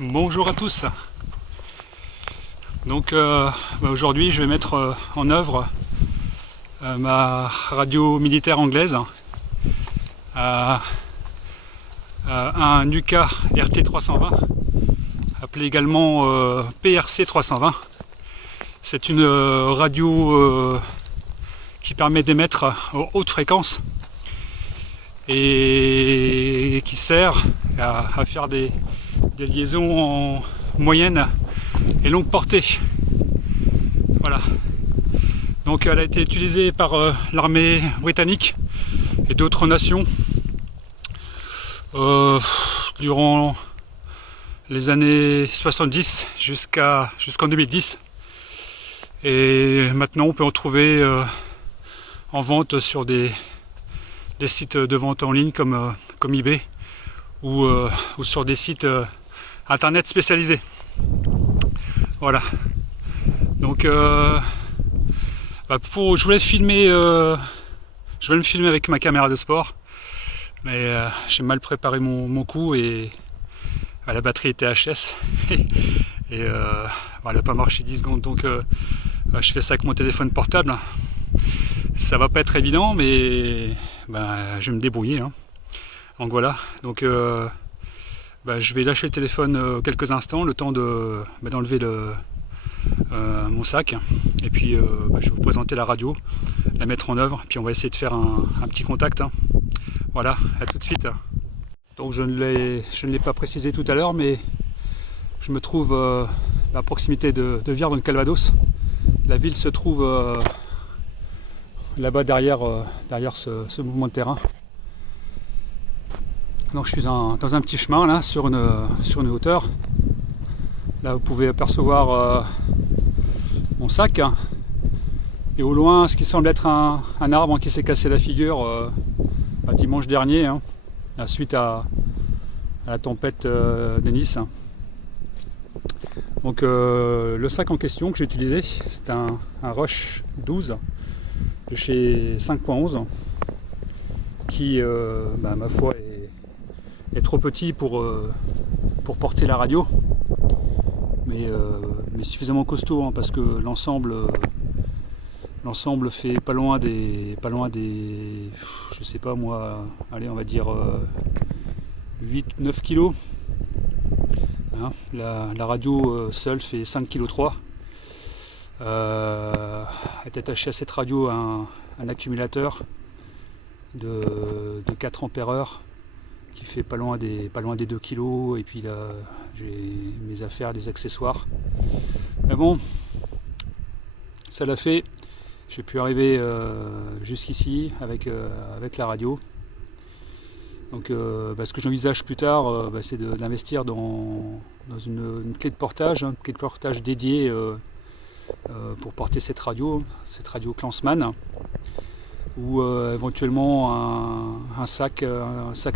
Bonjour à tous. Donc aujourd'hui je vais mettre en œuvre ma radio militaire anglaise, un UCA RT 320, appelé également PRC 320. C'est une radio qui permet d'émettre aux hautes fréquences et qui sert à faire des liaisons en moyenne et longue portée. Voilà. Donc elle a été utilisée par l'armée britannique et d'autres nations durant les années 70 jusqu'en 2010. Et maintenant on peut en trouver en vente sur des sites de vente en ligne comme eBay ou sur des sites internet spécialisés. Voilà. Donc je voulais filmer, je vais me filmer avec ma caméra de sport, mais j'ai mal préparé mon coup et la batterie était HS et elle n'a pas marché 10 secondes. Donc je fais ça avec mon téléphone portable. Ça va pas être évident, mais je vais me débrouiller, hein. Donc voilà. Donc je vais lâcher le téléphone quelques instants, le temps d'enlever mon sac, et puis je vais vous présenter la radio, la mettre en œuvre, puis on va essayer de faire un petit contact, hein. Voilà, à tout de suite. Donc je ne l'ai pas précisé tout à l'heure, mais je me trouve à proximité de Vire dans le Calvados. La ville se trouve là-bas derrière ce mouvement de terrain. Donc je suis dans un petit chemin là, sur une hauteur. Là vous pouvez apercevoir mon sac, et au loin ce qui semble être un arbre qui s'est cassé la figure dimanche dernier, hein, suite à la tempête Denis. Donc le sac en question que j'ai utilisé, c'est un Rush 12 de chez 5.11 qui ma foi est trop petit pour porter la radio, mais suffisamment costaud, hein, parce que l'ensemble fait pas loin des je sais pas moi, allez on va dire 8-9 kg, hein. La radio seule fait 5,3 kg. Est attaché à cette radio un accumulateur de 4 ampères-heure qui fait pas loin des 2 kg, et puis là j'ai mes affaires, des accessoires, mais bon, ça l'a fait. J'ai pu arriver jusqu'ici avec la radio. Donc ce que j'envisage plus tard, c'est d'investir dans une clé de portage, hein, une clé de portage dédiée pour porter cette radio Clansman, ou éventuellement un sac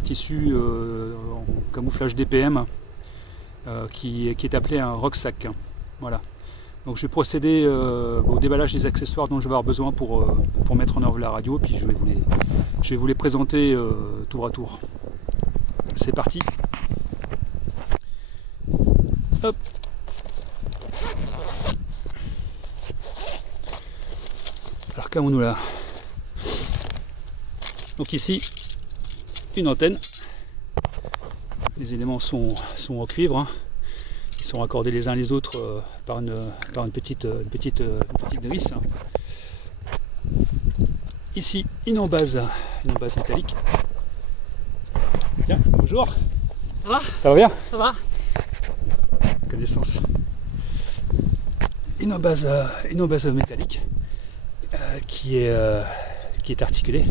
tissu en camouflage DPM qui est appelé un rucksack. Voilà. Donc je vais procéder au déballage des accessoires dont je vais avoir besoin pour mettre en œuvre la radio, puis je vais vous les présenter tour à tour. C'est parti. Hop. Alors qu'avons-nous là? Donc ici, une antenne. Les éléments sont en cuivre, hein. Ils sont raccordés les uns les autres par une petite drisse. Ici, une embase métallique. Bien, bonjour. Ça va? Ça va bien? Ça va. Connaissance. Une embase métallique qui est articulée.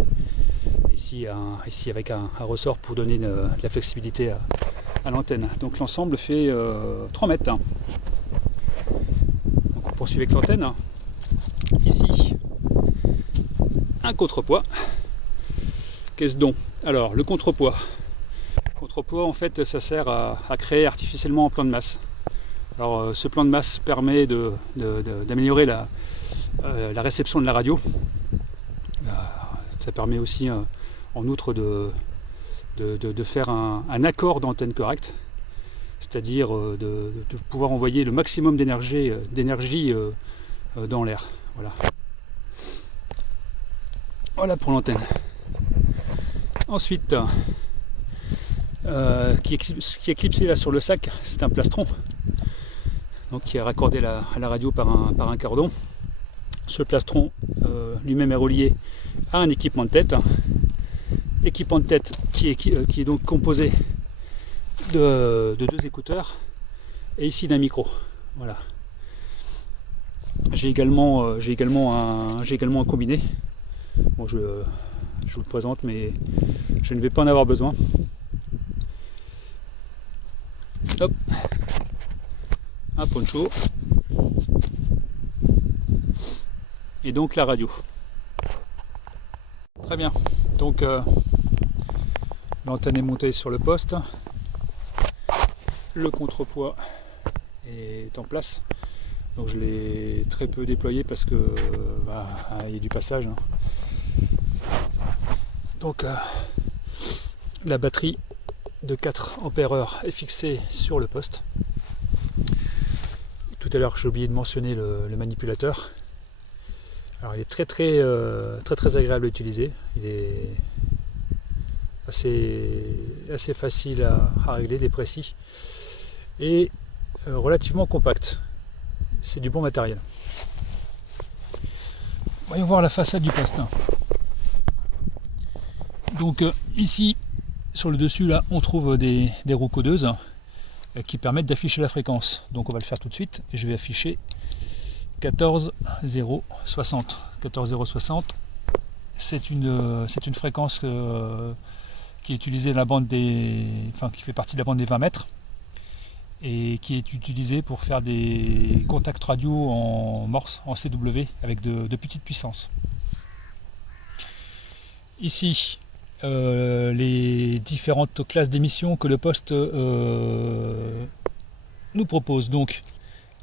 Ici avec un ressort pour donner de la flexibilité à l'antenne. Donc l'ensemble fait 3 mètres. Donc on poursuit avec l'antenne. Ici, un contrepoids. Qu'est-ce donc? Alors le contrepoids en fait ça sert à créer artificiellement un plan de masse. Alors ce plan de masse permet d'améliorer la réception de la radio. Ça permet aussi en outre de faire un accord d'antenne correct. c'est-à-dire de pouvoir envoyer le maximum d'énergie dans l'air. Voilà. Voilà pour l'antenne. Ensuite, qui est clipsé là sur le sac, c'est un plastron, donc qui est raccordé à la radio par un cordon. Ce plastron lui-même est relié à un équipement de tête. Équipement de tête qui est donc composé de 2 écouteurs et ici d'un micro. Voilà. J'ai également un combiné. Bon, je vous le présente, mais je ne vais pas en avoir besoin. Hop, un poncho et donc la radio. Très bien. Donc l'antenne est montée sur le poste. Le contrepoids est en place. Donc je l'ai très peu déployé parce que il y a du passage. Hein. Donc la batterie de 4 ampères-heure est fixée sur le poste. Tout à l'heure j'ai oublié de mentionner le manipulateur. Alors il est très agréable à utiliser. Il est assez facile à régler, il est précis et relativement compact. C'est du bon matériel. Voyons voir la façade du poste. Donc ici sur le dessus là on trouve des roues codeuses qui permettent d'afficher la fréquence. Donc on va le faire tout de suite et je vais afficher 14060. 14060, c'est une fréquence qui est utilisée dans la bande qui fait partie de la bande des 20 mètres et qui est utilisée pour faire des contacts radio en morse, en CW avec de petites puissances. Ici les différentes classes d'émissions que le poste nous propose. Donc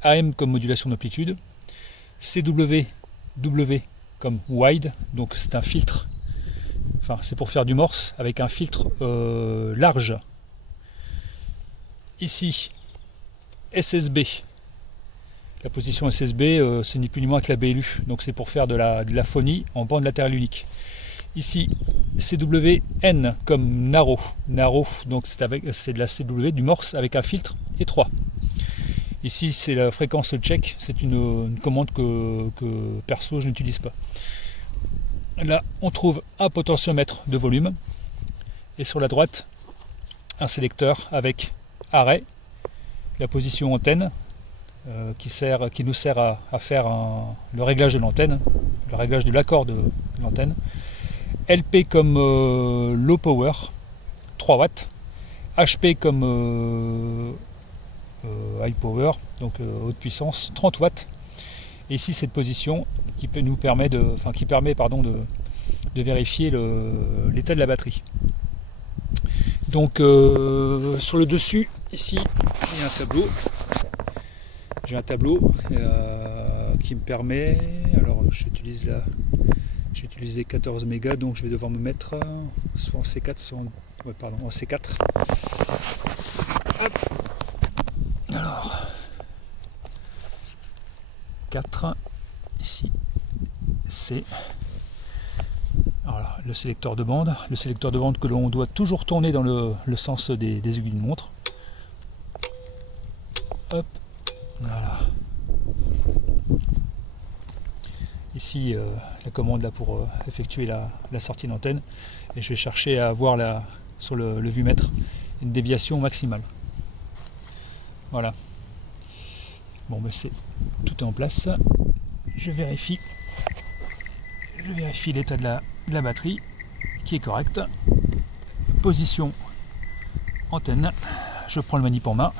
AM comme modulation d'amplitude, CW comme wide, donc c'est un filtre, enfin c'est pour faire du morse avec un filtre large. Ici SSB, la position SSB c'est ni plus ni moins que la BLU, donc c'est pour faire de la phonie en bande latérale unique. Ici CWN comme narrow, donc c'est de la CW du morse avec un filtre étroit. Ici c'est la fréquence check, c'est une commande que perso je n'utilise pas. Là on trouve un potentiomètre de volume et sur la droite un sélecteur avec arrêt, la position antenne qui nous sert à faire le réglage de l'antenne, le réglage de l'accord de l'antenne. LP comme low power 3 watts, HP comme high power, donc haute puissance 30 watts. Et ici cette position qui permet de vérifier l'état de la batterie. Donc sur le dessus ici il y a j'ai un tableau qui me permet, alors j'ai utilisé 14 mégas, donc je vais devoir me mettre soit en C4 soit en C4. Hop. Alors 4 ici C. Voilà, le sélecteur de bande que l'on doit toujours tourner dans le sens des aiguilles de montre. Hop, voilà. Ici la commande là pour effectuer la sortie d'antenne, et je vais chercher à avoir sur le vumètre une déviation maximale. Voilà. Bon, ben tout est en place. Je vérifie l'état de la batterie qui est correct. Position antenne. Je prends le manip en main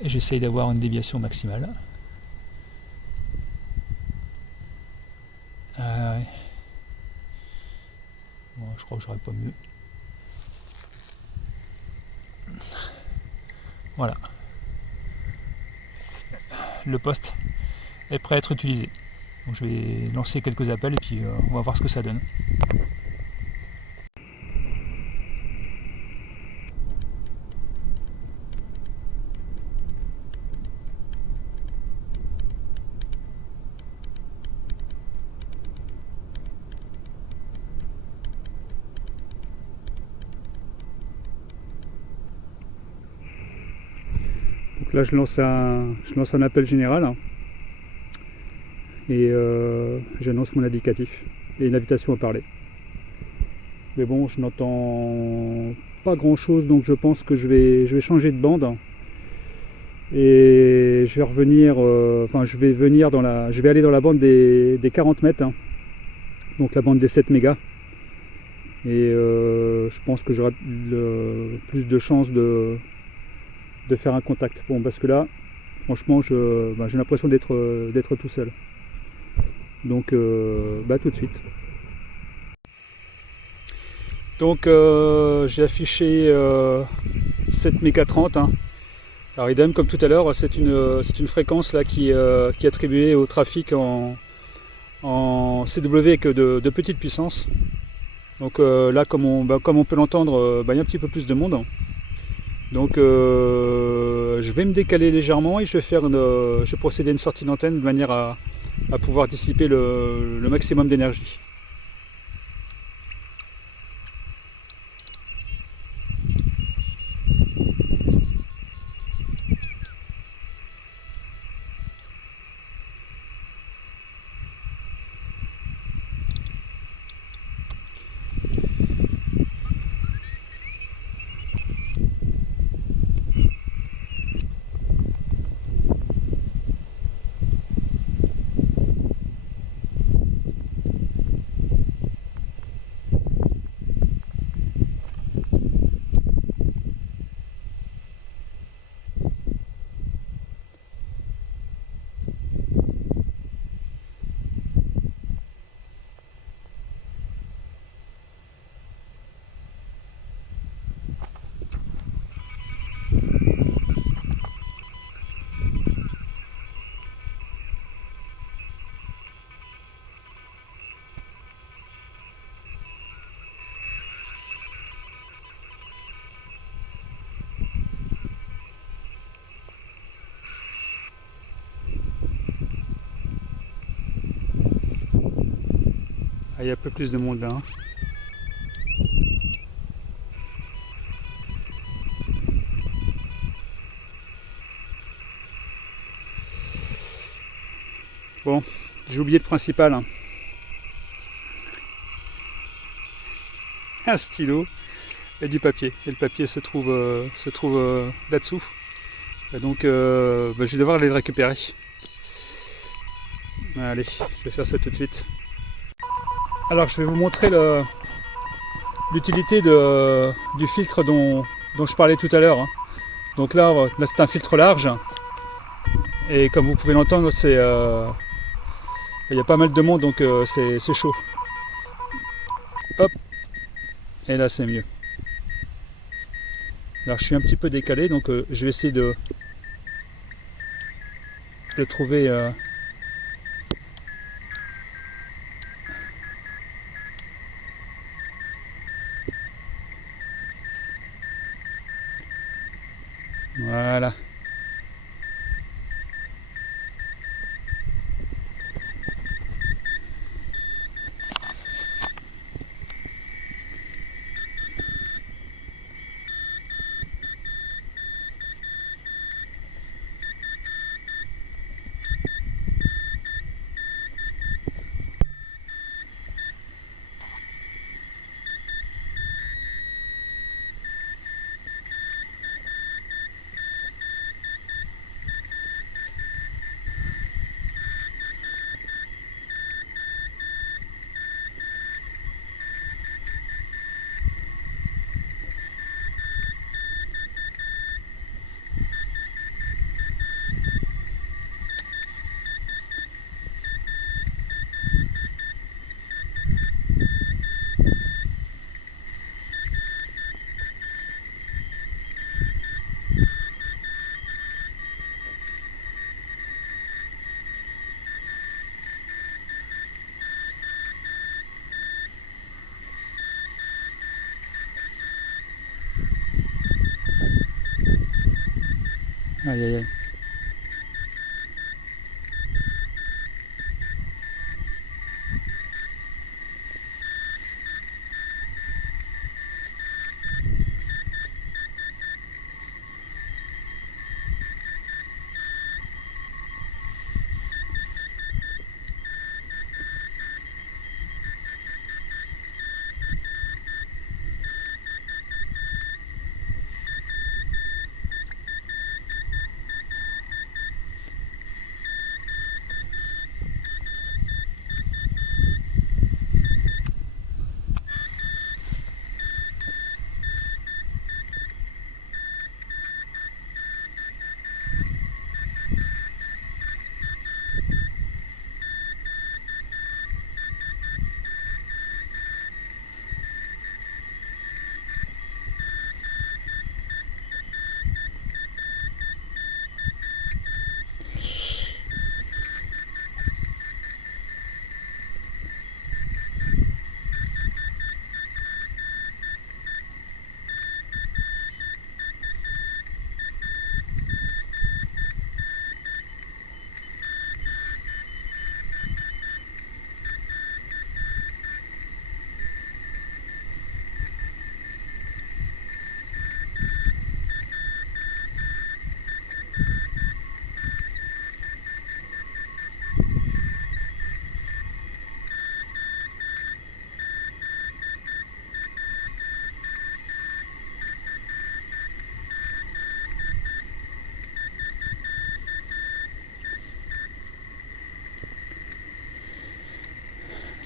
et j'essaye d'avoir une déviation maximale. Ouais. Bon, je crois que j'aurais pas mieux. Voilà. Le poste est prêt à être utilisé. Donc je vais lancer quelques appels et puis on va voir ce que ça donne. Donc là je lance un appel général, hein, et j'annonce mon indicatif et une invitation à parler. Mais bon, je n'entends pas grand chose, donc je pense que je vais changer de bande et je vais revenir, je vais aller dans la bande des 40 mètres, hein, donc la bande des 7 mégas. Et je pense que j'aurai plus de chances de faire un contact. Bon, parce que là, franchement, j'ai l'impression d'être tout seul. Donc, tout de suite. Donc, j'ai affiché 7 mégas 30. Hein. Alors, idem, comme tout à l'heure, c'est une fréquence là qui est attribuée au trafic en CW avec de petite puissance. Donc là, comme on peut l'entendre, il y a un petit peu plus de monde. Donc je vais me décaler légèrement et je vais procéder à une sortie d'antenne de manière à pouvoir dissiper le maximum d'énergie. Ah, il y a un peu plus de monde là. Hein. Bon, j'ai oublié le principal. Hein. Un stylo et du papier. Et le papier se trouve là-dessous. Et donc, je vais devoir aller le récupérer. Allez, je vais faire ça tout de suite. Alors, je vais vous montrer l'utilité du filtre dont je parlais tout à l'heure. Hein. Donc là c'est un filtre large. Et comme vous pouvez l'entendre, il y a pas mal de monde, donc c'est chaud. Hop, et là c'est mieux. Alors je suis un petit peu décalé, donc je vais essayer de trouver voilà. Aïe aïe aïe.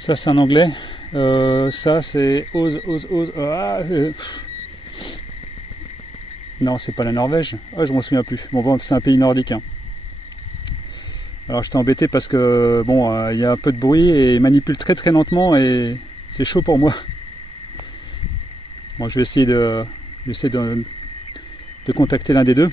Ça c'est en anglais. Ça c'est Ose. Non, c'est pas la Norvège. Oh, je m'en souviens plus. Bon, c'est un pays nordique. Hein. Alors j'étais embêté parce que bon, il y a un peu de bruit et il manipule très très lentement et c'est chaud pour moi. Bon, je vais essayer de contacter l'un des deux.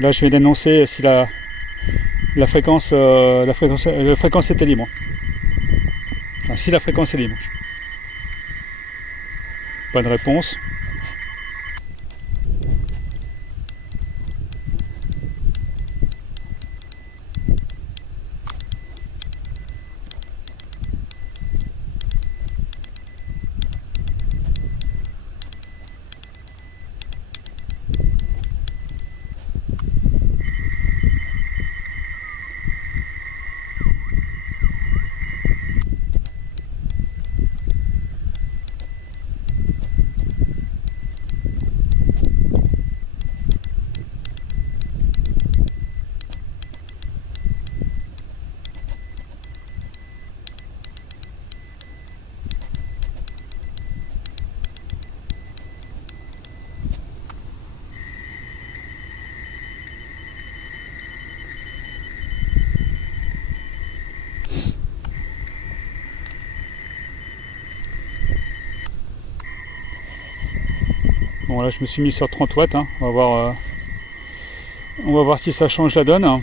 Là, je vais d'annoncer si la fréquence était libre. Enfin, si la fréquence est libre. Pas de réponse. Bon là je me suis mis sur 30 watts, hein. On va voir si ça change la donne.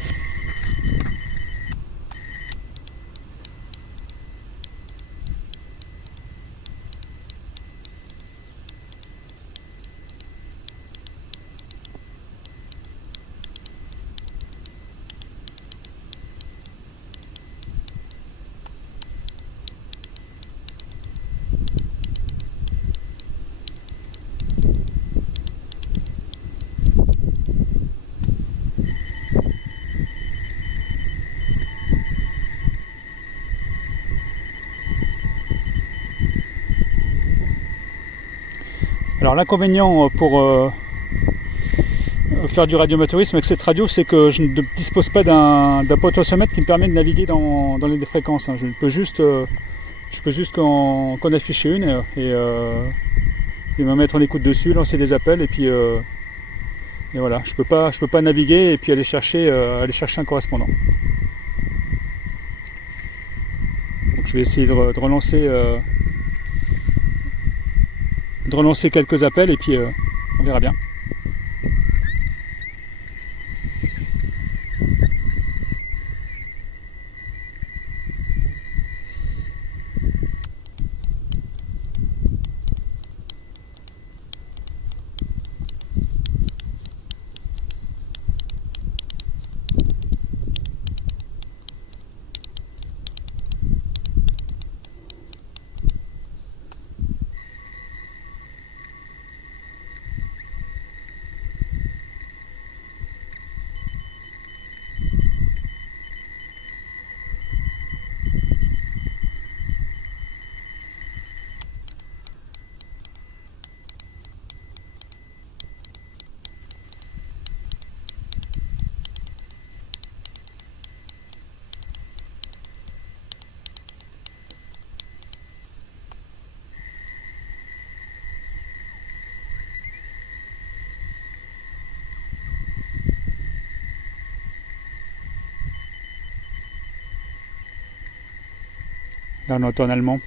Alors l'inconvénient pour faire du radioamateurisme avec cette radio, c'est que je ne dispose pas d'un potentiomètre qui me permet de naviguer dans les fréquences. Hein. Je peux juste qu'en afficher une et me mettre en écoute dessus, lancer des appels et puis et voilà. Je peux pas naviguer et puis aller chercher un correspondant. Donc, je vais essayer de relancer quelques appels et puis on verra bien. Là on entend en allemand.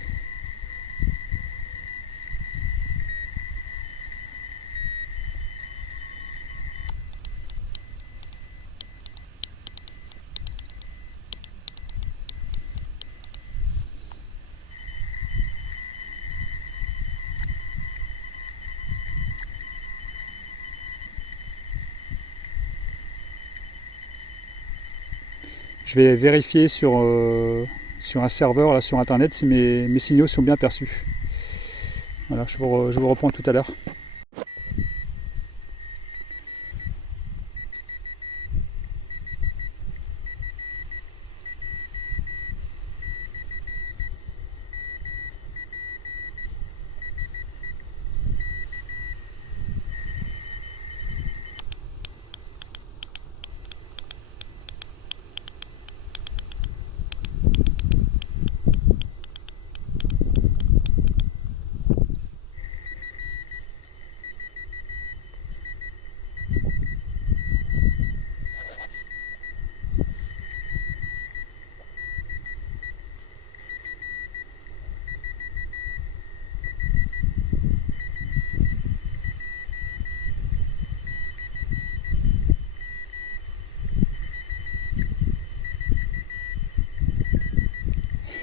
Je vais vérifier sur un serveur, là, sur internet, si mes signaux sont bien perçus. Voilà, je vous reprends tout à l'heure.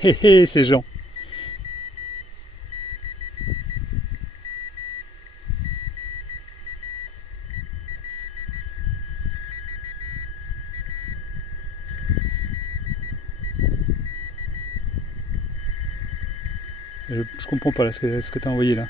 Hé hé, ces gens. Je comprends pas là, ce que t'as envoyé là.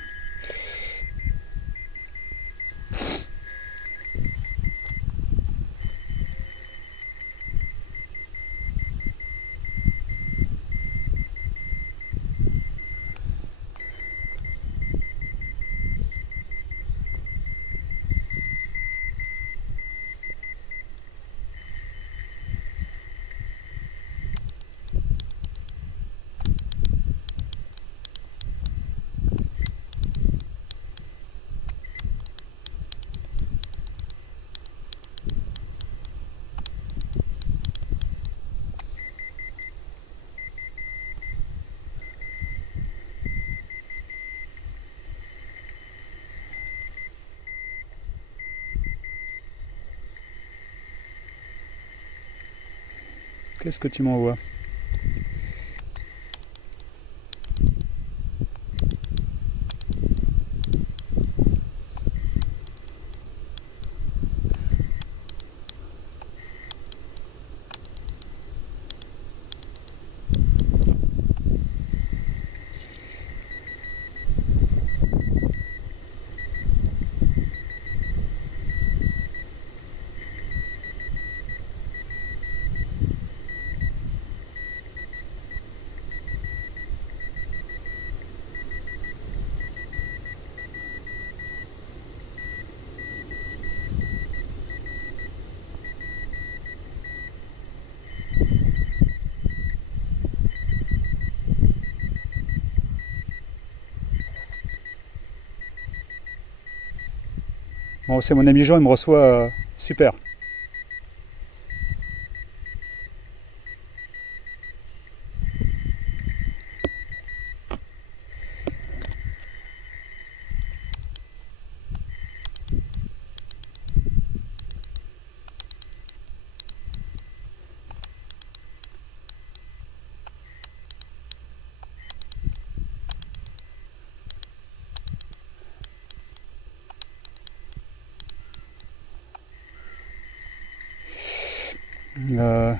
Qu'est-ce que tu m'envoies? Bon, c'est mon ami Jean, il me reçoit super. Euh,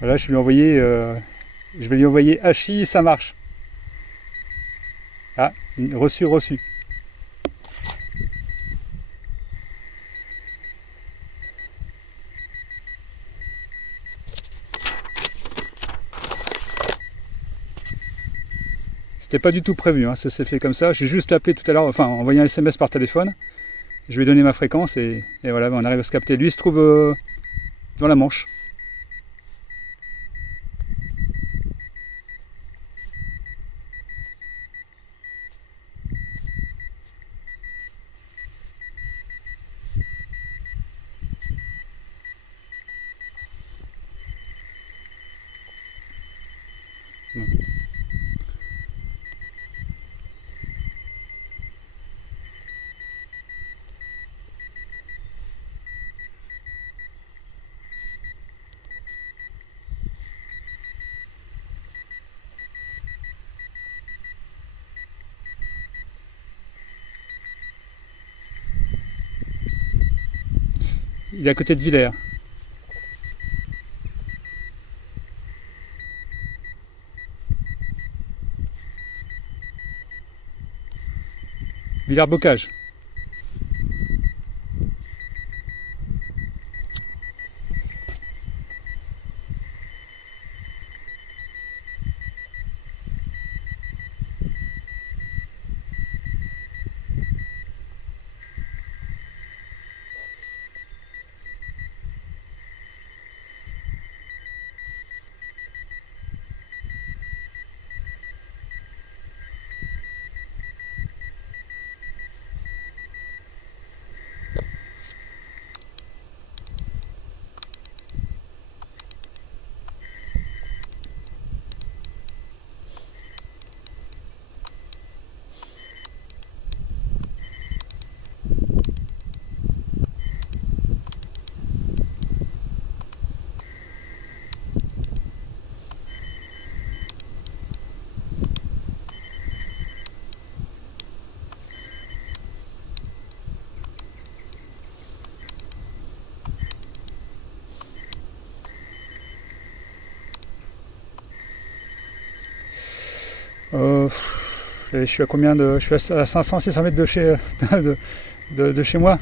Voilà, je vais lui envoyer Hachi, ça marche. Ah, reçu, reçu. C'était pas du tout prévu, hein, ça s'est fait comme ça. J'ai juste appelé tout à l'heure, enfin envoyé un SMS par téléphone. Je lui ai donné ma fréquence et voilà, on arrive à se capter. Lui, il se trouve dans la Manche. Il est à côté de Villers. Villers-Bocage. Je suis à combien de. Je suis à 500-600 mètres de chez, de chez moi.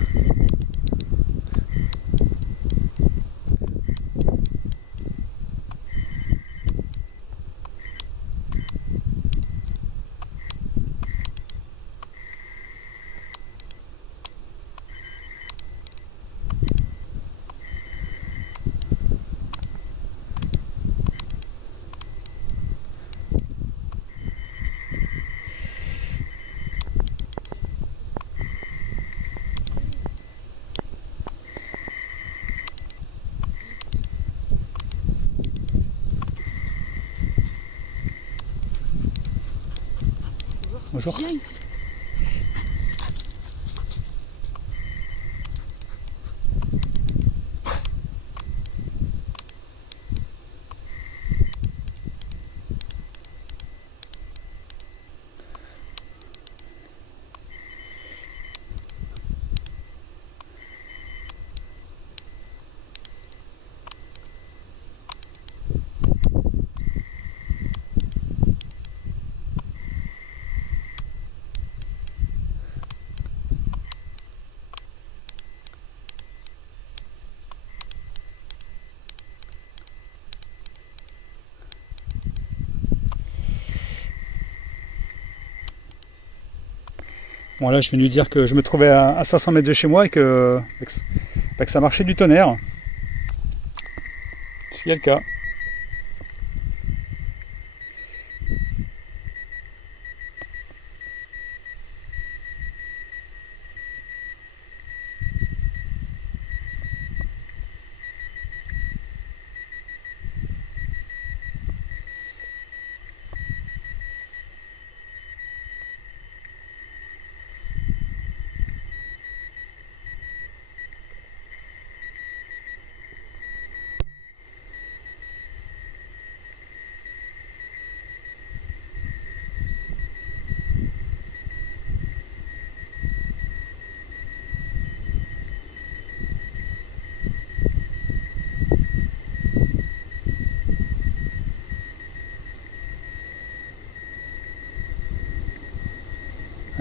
Bonjour. Viens ici. Bon là je viens de lui dire que je me trouvais à 500 mètres de chez moi et que ça marchait du tonnerre. S'il y a le cas.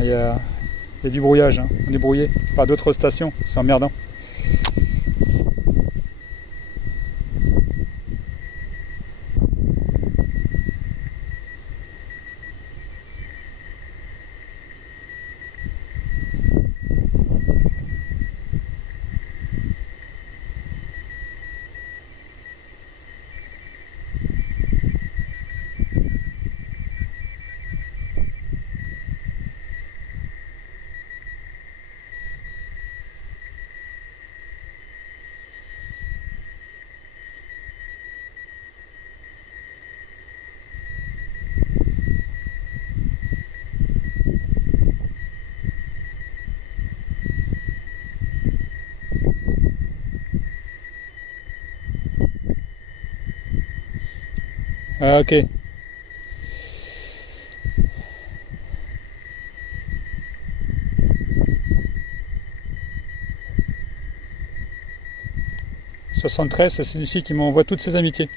Il y a du brouillage, hein. On est brouillé par d'autres stations, c'est emmerdant. Ah, ok. « 73, ça signifie qu'il m'envoie toutes ses amitiés. »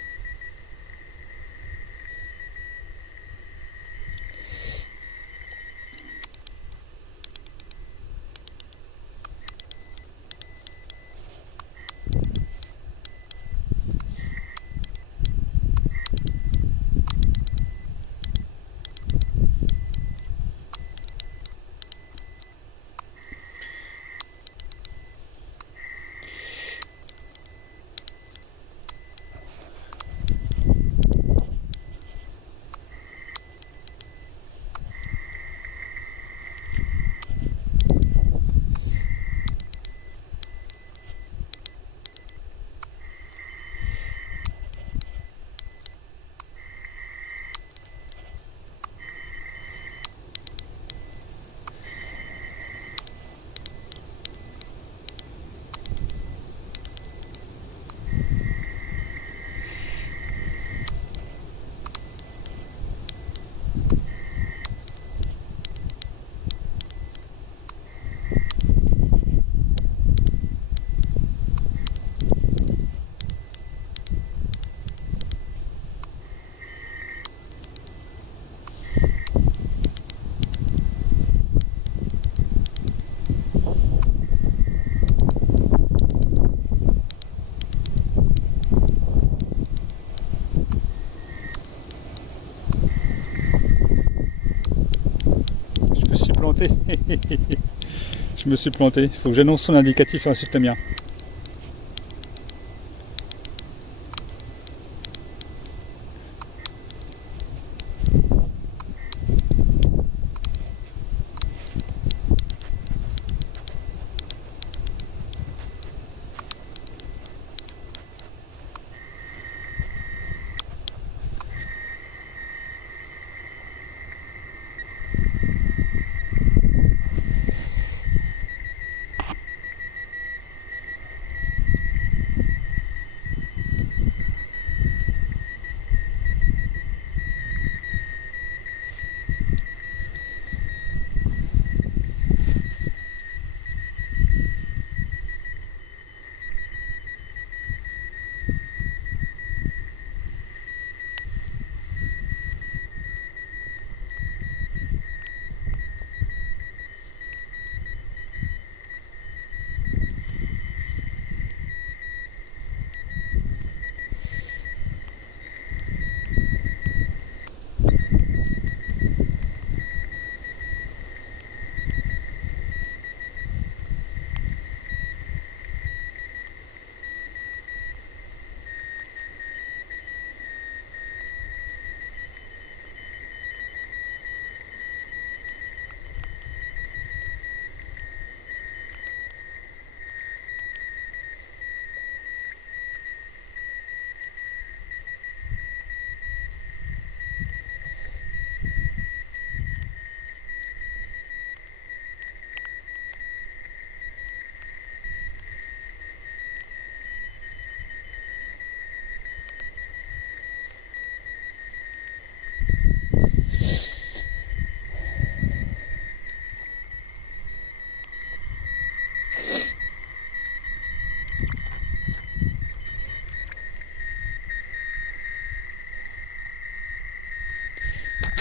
planté. Je me suis planté. Il faut que j'annonce son indicatif et ensuite le mien.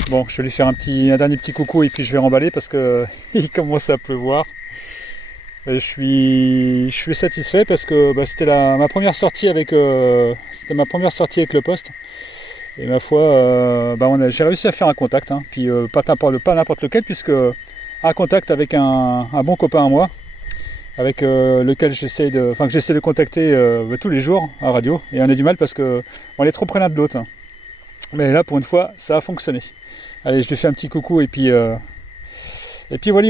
Bon, je vais lui faire un dernier petit coucou et puis je vais remballer parce que il commence à pleuvoir. Et je suis satisfait parce que c'était ma première sortie avec le poste. Et ma foi, j'ai réussi à faire un contact, hein. Puis pas n'importe lequel, puisque un contact avec un bon copain à moi, avec lequel j'essaie de contacter tous les jours à radio. Et on a du mal parce que on est trop près l'un de l'autre, hein. Mais là, pour une fois, ça a fonctionné. Allez, je lui fais un petit coucou et puis voilà,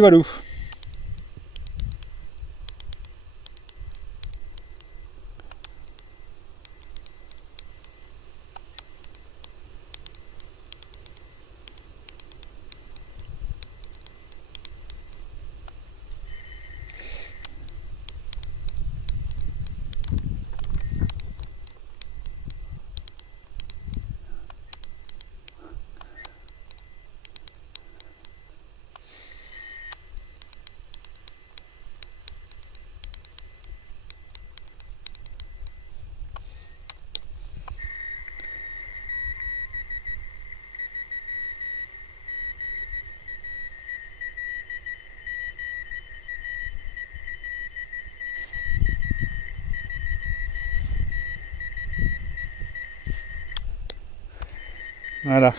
voilà. Voilà.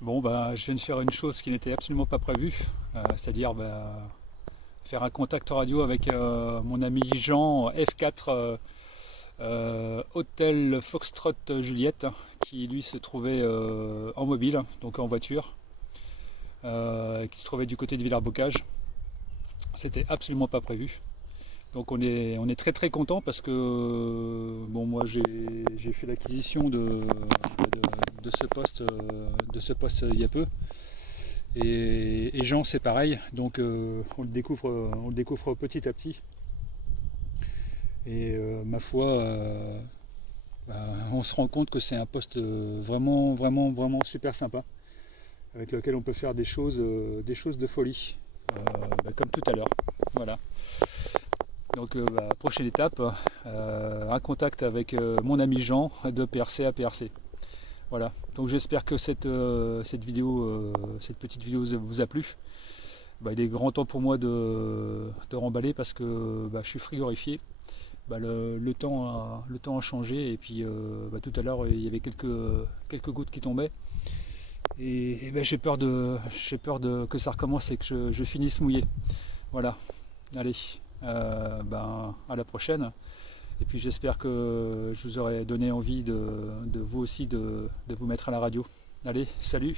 Bon, je viens de faire une chose qui n'était absolument pas prévue, c'est-à-dire faire un contact radio avec mon ami Jean F4 Hôtel Foxtrot Juliette, qui lui se trouvait en mobile, donc en voiture, qui se trouvait du côté de Villers-Bocage. C'était absolument pas prévu. Donc on est très très content parce que moi j'ai fait l'acquisition de ce poste il y a peu. Et Jean c'est pareil, donc on le découvre petit à petit. Et ma foi, on se rend compte que c'est un poste vraiment super sympa, avec lequel on peut faire des choses de folie, comme tout à l'heure. Voilà. Donc prochaine étape, un contact avec mon ami Jean de PRC à PRC. Voilà, donc j'espère que cette petite vidéo vous a plu. il est grand temps pour moi de remballer parce que je suis frigorifié. Le temps a changé et puis tout à l'heure il y avait quelques gouttes qui tombaient et j'ai peur que ça recommence et que je finisse mouillé. Voilà, allez, à la prochaine. Et puis j'espère que je vous aurai donné envie de vous aussi de vous mettre à la radio. Allez, salut!